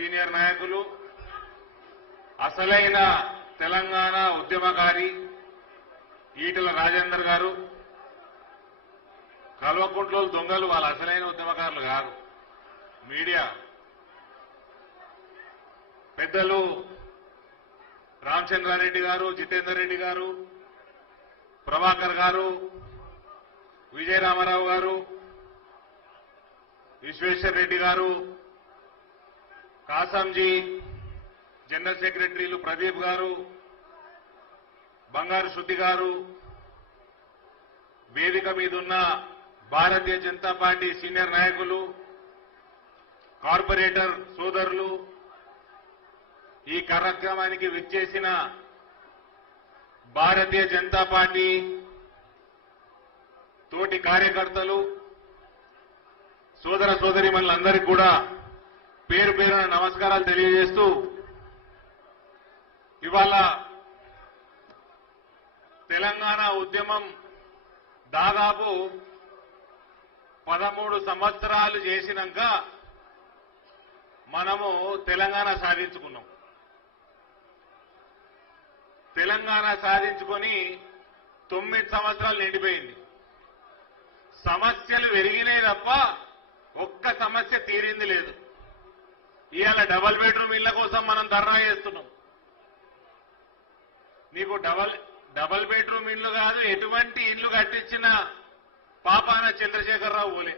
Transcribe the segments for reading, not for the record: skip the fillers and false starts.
Senior నాయకులు, అసలైన తెలంగాణ ఉద్యమకారి ఈటెల రాజేందర్ గారు, కల్వకుంట్ల దొంగలు వాళ్ళ అసలైన ఉద్యమకారులు కాదు, మీడియా పెద్దలు రామచంద్రారెడ్డి గారు, జితేందర్ రెడ్డి గారు, ప్రభాకర్ గారు, విజయరామారావు గారు, విశ్వేశ్వర్ రెడ్డి గారు, కాసంజీ, జనరల్ సెక్రటరీలు ప్రదీప్ గారు, బంగారు శృతి గారు, వేదిక మీదున్న భారతీయ జనతా పార్టీ సీనియర్ నాయకులు, కార్పొరేటర్ సోదరులు, ఈ కార్యక్రమానికి విచ్చేసిన భారతీయ జనతా పార్టీ తోటి కార్యకర్తలు, సోదర సోదరీమణులందరికీ కూడా పేరు పేరున నమస్కారాలు తెలియజేస్తూ, ఇవాళ తెలంగాణ ఉద్యమం దాదాపు 13 సంవత్సరాలు చేసినాక మనము తెలంగాణ సాధించుకున్నాం. తెలంగాణ సాధించుకొని 9 సంవత్సరాలు నిండిపోయింది. సమస్యలు పెరిగినాయి తప్ప ఒక్క సమస్య తీరింది లేదు. ఇవాళ డబుల్ బెడ్రూమ్ ఇళ్ల కోసం మనం ధర్నా చేస్తున్నాం. నీకు డబుల్ బెడ్రూమ్ ఇళ్లు కాదు, ఎటువంటి ఇళ్లు కట్టించిన పాపాన చంద్రశేఖరరావు పోలే.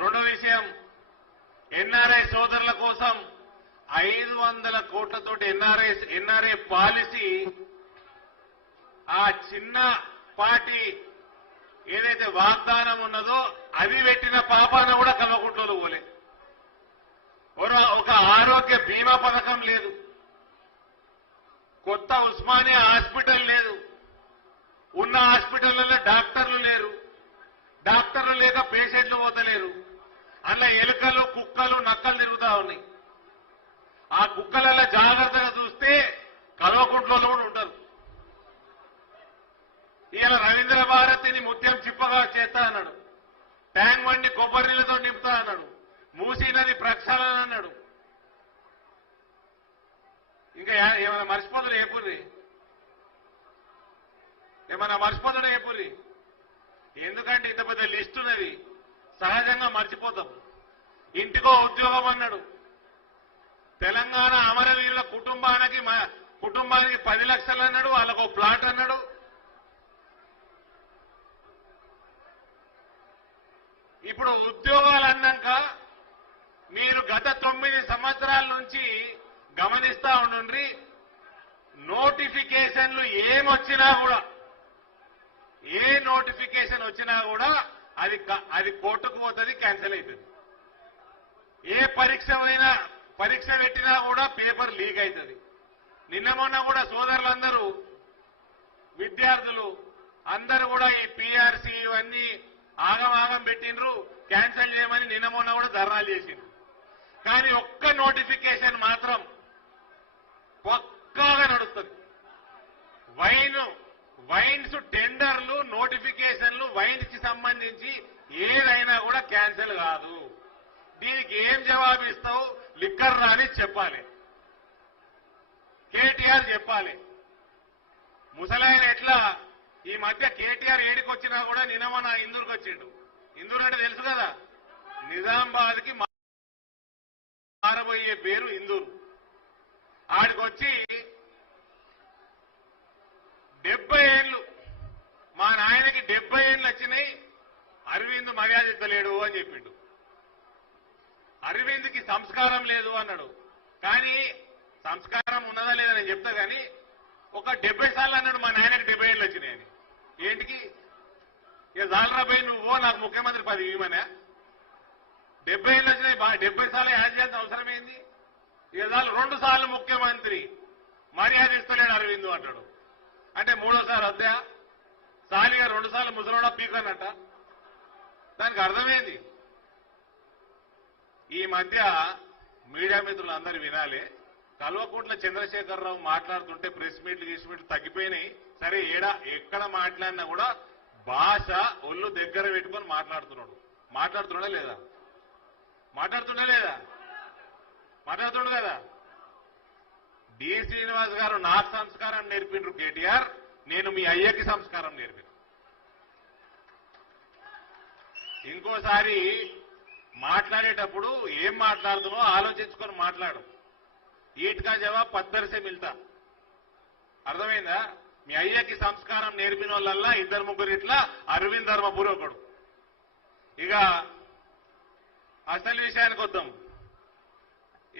రెండో విషయం, ఎన్ఆర్ఐ సోదరుల కోసం 500 కోట్లతోటి ఎన్ఆర్ఐ పాలసీ, ఆ చిన్న పార్టీ ఏదైతే వాగ్దానం ఉన్నదో అది పెట్టిన పాపాన కూడా కల్వకుంట్లలో పోలే. ఒక ఆరోగ్య బీమా పథకం లేదు, కొత్త ఉస్మానియా హాస్పిటల్ లేదు, ఉన్న హాస్పిటల్లో డాక్టర్లు లేరు, డాక్టర్లు లేక పేషెంట్లు పోతలేరు. అందులో ఎలుకలు, కుక్కలు, నక్కలు తిరుగుతా ఉన్నాయి. ఆ కుక్కలలో జాగ్రత్తగా చూస్తే కల్వకుంట్లలో కూడా ఉంటారు. ఇవాళ రవీంద్ర భారతిని ముత్యం చిప్పగా చేస్తా అన్నాడు, ట్యాంక్ బండి కొబ్బరి నీళ్లతో నింపుతా అన్నాడు, మూసీ నది ప్రక్షాళన అన్నాడు. ఇంకా ఏమైనా మర్చిపోతున్నా ఏపుర్రి, ఏమైనా మర్చిపోతున్నా ఏపుర్రి. ఎందుకంటే ఇంత పెద్ద లిస్ట్ ఉన్నది, సహజంగా మర్చిపోతాం. ఇంటికో ఉద్యోగం అన్నాడు, తెలంగాణ అమరవీరుల కుటుంబానికి 10 లక్షలు అన్నాడు, వాళ్ళకు ప్లాట్ అన్నాడు. ఇప్పుడు ఉద్యోగాలు అన్నాక మీరు గత 9 సంవత్సరాల నుంచి గమనిస్తా ఉండండి, నోటిఫికేషన్లు ఏమొచ్చినా కూడా, ఏ నోటిఫికేషన్ వచ్చినా కూడా అది కోర్టుకు పోతుంది, క్యాన్సిల్ అవుతుంది. ఏ పరీక్ష పెట్టినా కూడా పేపర్ లీక్ అవుతుంది. నిన్న మొన్న కూడా సోదరులందరూ, విద్యార్థులు అందరూ కూడా ఈ పీఆర్సీ ఇవన్నీ ఆగం పెట్టినరు, క్యాన్సిల్ చేయమని నిన్న మొన్న కూడా ధర్నాలు చేసిండ్రు. కానీ ఒక్క నోటిఫికేషన్ మాత్రం పక్కాగా నడుస్తుంది. వైన్స్ టెండర్లు, నోటిఫికేషన్లు, వైన్స్ కి సంబంధించి ఏదైనా కూడా క్యాన్సిల్ కాదు. దీనికి ఏం జవాబిస్తావు? లిక్కర్ రాని చెప్పాలి, కేటీఆర్ చెప్పాలి. ముసలాయన ఎట్లా ఈ మధ్య కేటీఆర్ ఏడికి వచ్చినా కూడా నిన్న ఇందూరుకు వచ్చిండు. ఇందూరు అంటే తెలుసు కదా, నిజామాబాద్ కి మారబోయే పేరు ఇందూరు. ఆడికొచ్చి 70 ఏళ్ళు, మా నాయనకి 70 ఏళ్ళు వచ్చినాయి, అరవింద్ మర్యాద ఇస్తలేడు అని చెప్పిండు. అరవింద్కి సంస్కారం లేదు అన్నాడు. కానీ సంస్కారం ఉన్నదా లేదా నేను చెప్తా, కానీ ఒక 70 సార్లు అన్నాడు మా నాయనకి 70 ఏళ్ళు వచ్చినాయని. ఏంటికి? ఇక జాలరాబాయ్ నువ్వు నాకు ముఖ్యమంత్రి పదవి ఇవ్వమనే. 70 ఏళ్ళు వచ్చినాయి, 70 సార్లు యాడ్ చేయాల్సిన అవసరం ఏంది? ఇక చాలు 2 సార్లు ముఖ్యమంత్రి, మర్యాద ఇస్తలేడు అరవింద్ అంటాడు. అంటే 3ఓసారి వద్దా? సాలిగా 2 సార్లు ముసలోడా పీకన్నట్ట. దానికి అర్థమైంది. ఈ మధ్య మీడియా మిత్రులు అందరూ వినాలి, కల్వకుంట్ల చంద్రశేఖరరావు మాట్లాడుతుంటే ప్రెస్ మీట్లు తగ్గిపోయినాయి. సరే, ఎక్కడ మాట్లాడినా కూడా భాష ఒళ్ళు దగ్గర పెట్టుకొని మాట్లాడుతున్నాడా లేదా? అర్హతుడు కదా. డి శ్రీనివాస్ గారు నాకు సంస్కారం నేర్పిండ్రు కేటీఆర్, నేను మీ అయ్యకి సంస్కారం నేర్పిన. ఇంకోసారి మాట్లాడేటప్పుడు ఏం మాట్లాడుతున్నావో ఆలోచించుకొని మాట్లాడు. ఈట్కా జవాబు పద్దరిసే మిల్తా. అర్థమైందా? మీ అయ్యకి సంస్కారం నేర్పిన వాళ్ళల్లా ఇద్దరు ముగ్గురు ఇట్లా అరవింద్ ధర్మపురి ఒకడు. ఇక అసలు విషయానికి వద్దాం.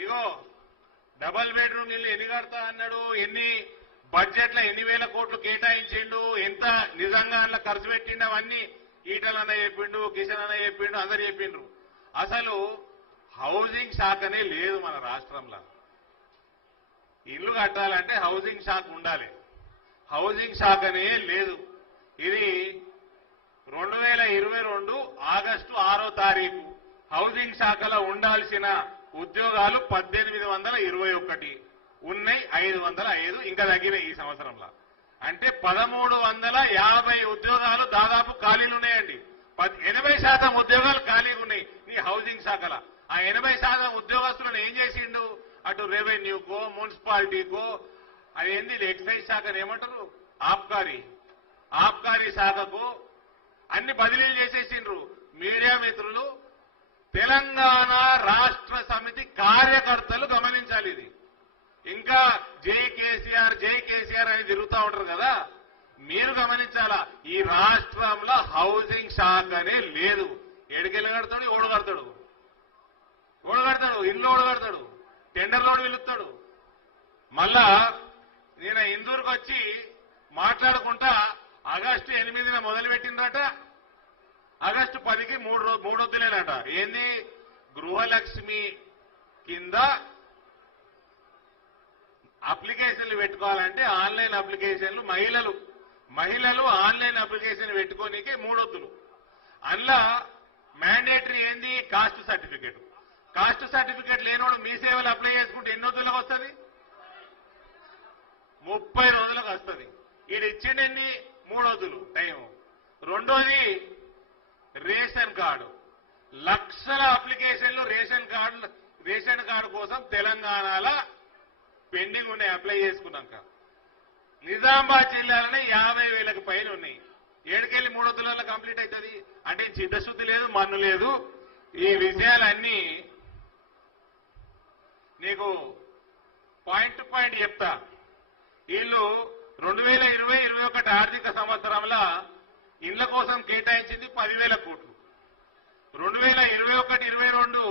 ఇగో డబల్ బెడ్రూమ్ ఇల్లు ఎన్ని కడతా అన్నాడు, ఎన్ని బడ్జెట్లో ఎన్ని వేల కోట్లు కేటాయించిండు, ఎంత నిజంగా అందులో ఖర్చు పెట్టిండు, అవన్నీ ఈటల్ అన్న చెప్పిండు, కిషన్ అన్న చెప్పిండు, అందరు చెప్పిండ్రు. అసలు హౌసింగ్ శాఖనే లేదు మన రాష్ట్రంలో. ఇల్లు కట్టాలంటే హౌసింగ్ శాఖ ఉండాలి, హౌసింగ్ శాఖనే లేదు. ఇది 2022 ఆగస్టు 6వ తారీఖు హౌసింగ్ శాఖలో ఉండాల్సిన ఉద్యోగాలు 1821 ఉన్నాయి, 505 ఇంకా తగ్గినాయి ఈ సంవత్సరంలో. అంటే 1350 ఉద్యోగాలు దాదాపు ఖాళీలు ఉన్నాయండి. 80% ఉద్యోగాలు ఖాళీగా ఉన్నాయి నీ హౌసింగ్ శాఖలో. ఆ 80% ఉద్యోగస్తులను ఏం చేసిండు, అటు రెవెన్యూకో మున్సిపాలిటీకో, అదేంది ఎక్సైజ్ శాఖను ఏమంటారు, ఆబ్కారీ శాఖకు అన్ని బదిలీలు చేసేసిండ్రు. మీడియా మిత్రులు, తెలంగాణ రాష్ట్ర సమితి కార్యకర్తలు గమనించాలి. ఇది ఇంకా జై కేసీఆర్ అని తిరుగుతూ ఉంటారు కదా, మీరు గమనించాలా. ఈ రాష్ట్రంలో హౌసింగ్ శాఖనే లేదు. ఏడుకెళ్ళి కడతాడు, ఓడగడతాడు, ఇల్లు ఓడగడతాడు, టెండర్లోడు పిలుస్తాడు. మళ్ళా నేను ఇందూరుకు వచ్చి మాట్లాడుకుంటా ఆగస్టు 8న మొదలుపెట్టిందట, ఆగస్టు 10కి మూడొద్దులేనట. ఏంది, గృహలక్ష్మి కింద అప్లికేషన్లు పెట్టుకోవాలంటే ఆన్లైన్ అప్లికేషన్లు మహిళలు ఆన్లైన్ అప్లికేషన్ పెట్టుకోనికి 3 వద్దులు. అందులో మ్యాండేటరీ ఏంది, కాస్ట్ సర్టిఫికేట్. కాస్ట్ సర్టిఫికేట్ లేనివాడు మీ సేవలు అప్లై చేసుకుంటే ఎన్ని వద్దులకు వస్తుంది, 30 రోజులకు వస్తుంది. ఈడు ఇచ్చిండెన్ని 3 వద్దులు టైం. రెండోది రేషన్ కార్డు, లక్షల అప్లికేషన్లు రేషన్ కార్డు కోసం తెలంగాణలో పెండింగ్ ఉన్నాయి. అప్లై చేసుకున్నాక నిజామాబాద్ జిల్లాలోనే 50,000కు పైన ఉన్నాయి. ఏడుకెళ్ళి 3 వద్దులలో కంప్లీట్ అవుతుంది. అంటే చిత్తశుద్ధి లేదు, మన్ను లేదు. ఈ విషయాలన్నీ నీకు పాయింట్ టు పాయింట్ చెప్తా. వీళ్ళు 2020-21 ఆర్థిక సంవత్సరంలో ఇళ్ల కోసం కేటాయించింది 10,000 కోట్లు. 2021-22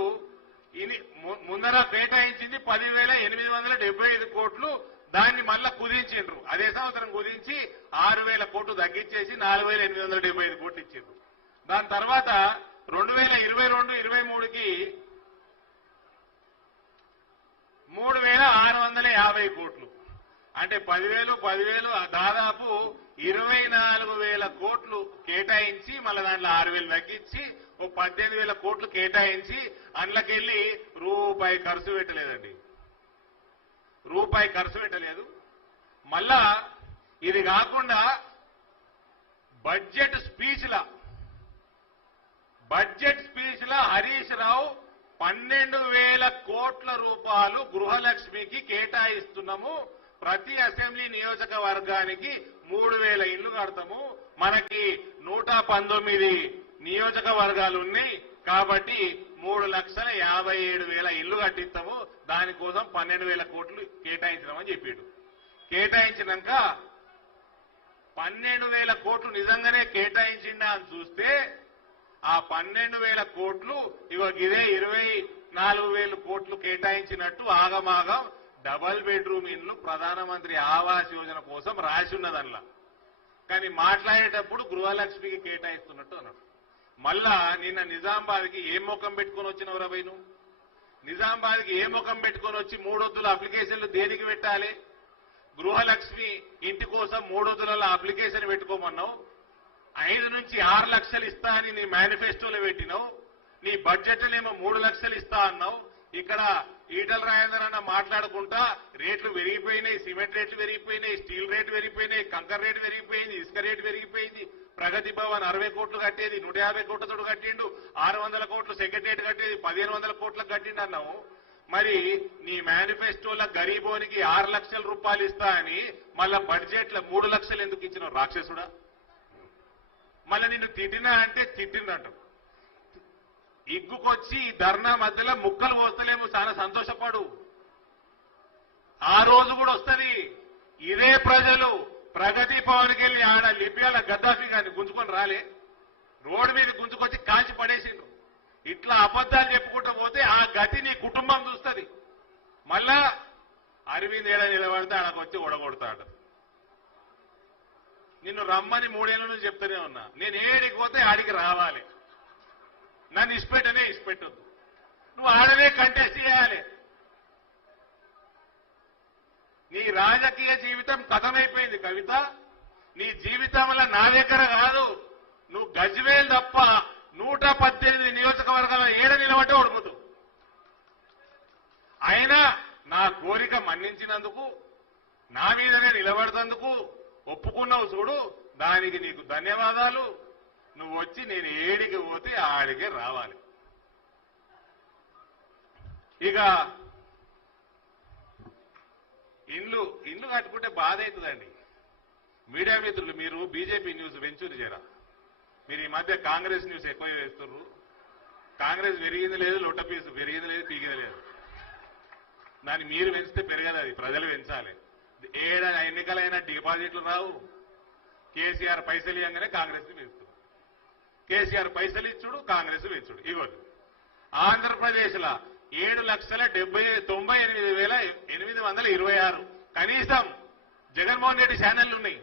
ముందర కేటాయించింది 10,875 కోట్లు. దాన్ని మళ్ళా కుదించిండ్రు. అదే సంవత్సరం కుదించి 6,000 కోట్లు తగ్గించేసి 4,875 కోట్లు ఇచ్చిండ్రు. దాని తర్వాత 2022-23కి 3,650 కోట్లు. అంటే 10,000 దాదాపు 24,000 కోట్లు కేటాయించి మళ్ళీ దాంట్లో 6,000 తగ్గించి 18,000 కోట్లు కేటాయించి అందులోకెళ్ళి రూపాయి ఖర్చు పెట్టలేదండి, రూపాయి ఖర్చు పెట్టలేదు. మళ్ళా ఇది కాకుండా బడ్జెట్ స్పీచ్ లా హరీష్ రావు 12,000 కోట్ల రూపాయలు గృహలక్ష్మికి కేటాయిస్తున్నాము, ప్రతి అసెంబ్లీ నియోజకవర్గానికి 3,000 ఇళ్లు కడతాము, మనకి 119 నియోజకవర్గాలు ఉన్నాయి కాబట్టి 3,57,000 ఇళ్లు కట్టిస్తాము, దానికోసం 12,000 కోట్లు కేటాయించడమని చెప్పిండు. కేటాయించినాక 12,000 కోట్లు నిజంగానే కేటాయించిందా అని చూస్తే ఆ 12,000 కోట్లు ఇదే 24,000 కోట్లు కేటాయించినట్టు ఆగమాగం డబల్ బెడ్రూమ్ ఇల్లు ప్రధానమంత్రి ఆవాస్ యోజన కోసం రాసి ఉన్నదల్లా. కానీ మాట్లాడేటప్పుడు గృహలక్ష్మికి కేటాయిస్తున్నట్టు అన్నాడు. మళ్ళా నిన్న నిజామాబాద్కి ఏ ముఖం పెట్టుకొని వచ్చినవరా బై నువ్వు? నిజామాబాద్కి ఏ ముఖం పెట్టుకొని వచ్చి 3 వద్దుల అప్లికేషన్లు దేనికి పెట్టాలి? గృహలక్ష్మి ఇంటి కోసం 3 వద్దులలో అప్లికేషన్ పెట్టుకోమన్నావు, 5 నుంచి 6 లక్షలు ఇస్తా అని నీ మేనిఫెస్టోలో పెట్టినావు, నీ బడ్జెట్లోనేమో 3 లక్షలు ఇస్తా అన్నావు. ఇక్కడ ఈటల రాజేందర్ అన్న మాట్లాడుకుంటా రేట్లు పెరిగిపోయినాయి, సిమెంట్ రేట్లు పెరిగిపోయినాయి, స్టీల్ రేటు పెరిగిపోయినాయి, కంకర రేటు పెరిగిపోయింది, ఇసుక రేటు పెరిగిపోయింది, ప్రగతి భవన్ 60 కోట్లు కట్టేది 150 కోట్లతో కట్టిండు, 600 కోట్లు సెక్రటరియట్ కట్టేది 1,500 కోట్లకు కట్టిండు అన్నావు. మరి నీ మేనిఫెస్టోలో గరీబోనికి 6 లక్షల రూపాయలు ఇస్తా అని మళ్ళా బడ్జెట్లో 3 లక్షలు ఎందుకు ఇచ్చిన రాక్షసుడా? మళ్ళీ నిన్ను తిట్టినా అంటే తిట్టిందంట. ఇగ్గుకొచ్చి ఈ ధర్నా మధ్యలో ముక్కలు పోస్తలేము, చాలా సంతోషపడు. ఆ రోజు కూడా వస్తుంది. ఇదే ప్రజలు ప్రగతి భవన్కి వెళ్ళి ఆడ లిబియాల గద్దాఫీ గారిని గుంజుకొని రాలే, రోడ్డు మీద గుంజుకొచ్చి కాల్చి పడేసిండ్రు. ఇట్లా అబద్ధాలు చెప్పుకుంటూ పోతే ఆ గతి నీ కుటుంబం చూస్తుంది. మళ్ళా అరవింద్ ఏడా నిలబడితే ఆడకు వచ్చి ఓడగొడతాడు. నిన్ను రమ్మని 3 ఏళ్ల నుంచి చెప్తూనే ఉన్నా. నేను ఏడికి పోతే ఆడికి రావాలి. నన్ను ఇష్టపెట్టనే ఇష్టపెట్టొద్దు. నువ్వు ఆడనే కంటెస్ట్ చేయాలి. నీ రాజకీయ జీవితం కథమైపోయింది కవిత. నీ జీవితంలో నా దగ్గర కాదు, నువ్వు గజ్వేల్ తప్ప 118 నియోజకవర్గాల ఏడ నిలబట్టే ఒడుకుతూ. అయినా నా కోరిక మన్నించినందుకు, నా మీదనే నిలబడతందుకు ఒప్పుకున్నావు చూడు, దానికి నీకు ధన్యవాదాలు. నువ్వు వచ్చి నేను ఏడికి పోతే ఆడికే రావాలి. ఇక ఇల్లు కట్టుకుంటే బాధ అవుతుందండి. మీడియా మిత్రులు, మీరు బీజేపీ న్యూస్ వెంచూరు చేయరా. మీరు ఈ మధ్య కాంగ్రెస్ న్యూస్ ఎక్కువ వేస్తున్నారు. కాంగ్రెస్ పెరిగింది లేదు, లొట్టపీసు పెరిగింది లేదు, పీగింది లేదు. దాన్ని మీరు పెంచితే పెరగదు, అది ప్రజలు పెంచాలి. ఎన్నికలైనా డిపాజిట్లు రావు. కేసీఆర్ పైసలు ఇవ్వగానే కాంగ్రెస్ ని పెంచుతుంది. కేసీఆర్ పైసలు ఇచ్చుడు, కాంగ్రెస్ పెంచుడు. ఇవ్వదు. ఆంధ్రప్రదేశ్ లో 7,99,826 కనీసం జగన్మోహన్ రెడ్డి ఛానళ్లు ఉన్నాయి,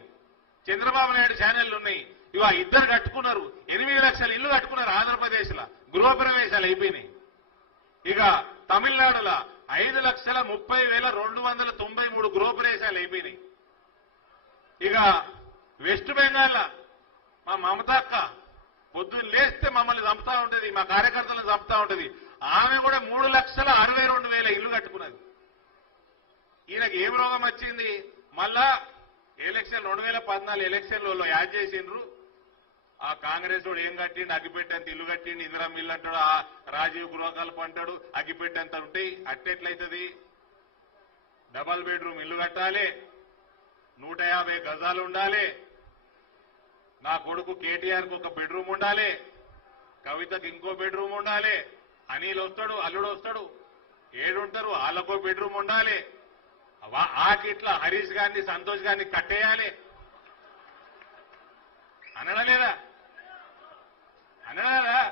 చంద్రబాబు నాయుడు ఛానళ్లు ఉన్నాయి. ఇవా ఇద్దరు కట్టుకున్నారు. 8 లక్షల ఇల్లు కట్టుకున్నారు ఆంధ్రప్రదేశ్ లో. గృహప్రవేశాలు అయిపోయినాయి. ఇక తమిళనాడులో 5,30,293 గృహప్రవేశాలు అయిపోయినాయి. ఇక వెస్ట్ బెంగాల్ మా మమతాక్క పొద్దున్న లేస్తే మమ్మల్ని చంపుతా ఉంటది, మా కార్యకర్తలను చంపుతా ఉంటది. ఆమె కూడా 3,62,000 ఇల్లు కట్టుకున్నది. ఈయనకి ఏం రోగం వచ్చింది? మళ్ళా ఎలక్షన్ 2014 ఎలక్షన్లలో యాడ్ చేసిండ్రు. ఆ కాంగ్రెస్ వాడు ఏం కట్టిండు? అగ్గిపెట్టేంత ఇల్లు కట్టిండు, ఇందిరమ్మ ఇల్లు అంటాడు, రాజీవ్ గృహకల్ప అంటాడు, అగ్గిపెట్టేంత ఉంటాయి. అట్టెట్లయితుంది? డబల్ బెడ్రూమ్ ఇల్లు కట్టాలి, 150 గజాలు ఉండాలి. నా కొడుకు కేటీఆర్కి ఒక బెడ్రూమ్ ఉండాలి, కవితకి ఇంకో బెడ్రూమ్ ఉండాలి, అనిల్ వస్తాడు, అల్లుడు వస్తాడు, 7 ఉంటారు, వాళ్ళకో బెడ్రూమ్ ఉండాలి. ఆకిట్లా హరీష్ గారిని, సంతోష్ గారిని కట్టేయాలి. అనడలేదా? అనడా?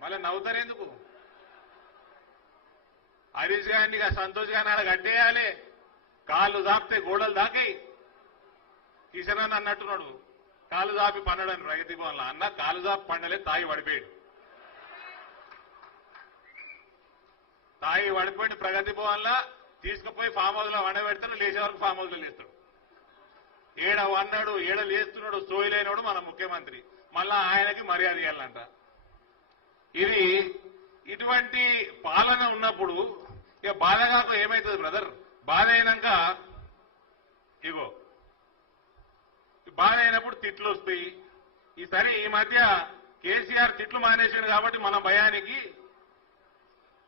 మళ్ళీ నవ్వుతారెందుకు? హరీష్ గారిని, సంతోష్ గారిని ఆడ కట్టేయాలి. కాళ్ళు దాపితే గోడలు దాకాయి. కిషన్ అన్న అన్నట్టున్నాడు, కాలు దాపి పండడని ప్రగతి భవన్లో. అన్న కాలు దాపి పండలే, తాగి పడిపోయాడు. తాగి పడిపోయిన ప్రగతి భవన్లో తీసుకుపోయి ఫామ్ హౌస్ లో వండబెడతాడు, లేచే వరకు ఫామ్ హౌస్ లో లేస్తాడు. ఏడ వన్నాడు, ఏడ లేస్తున్నాడు, సోయిలేనాడు మన ముఖ్యమంత్రి. మళ్ళా ఆయనకి మర్యాద ఇవ్వాలంట. ఇది ఇటువంటి పాలన ఉన్నప్పుడు ఇక బాధ కాక ఏమవుతుంది బ్రదర్? బాధ అయినాక ఇగో బాధ అయినప్పుడు తిట్లు వస్తాయి. ఈసారి ఈ మధ్య కేసీఆర్ తిట్లు మానేశాడు కాబట్టి మన భయానికి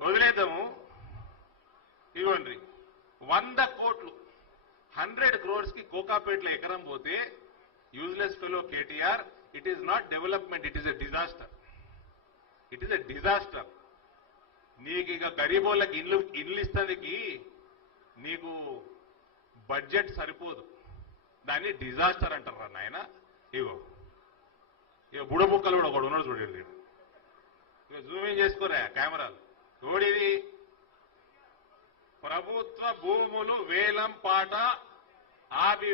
వదిలేద్దాము. ఇవ్వండి 100 కోట్లు 100 crores కి కోకాపేటలో ఎకరం పోతే useless fellow KTR, it is not development, it is a disaster. It is a disaster. నీకు ఇక గరీబోళ్ళకి ఇల్లు ఇస్తానికి నీకు బడ్జెట్ సరిపోదు, దాన్ని డిజాస్టర్ అంటారా నాయన. ఇగో బుడబుక్కలు కూడా ఒకడు ఉన్నాడు చూడండి. ఇక జూమింగ్ చేసుకోరా కెమెరాలు. చూడిది ప్రభుత్వ భూములు వేలం పాట ఆపివే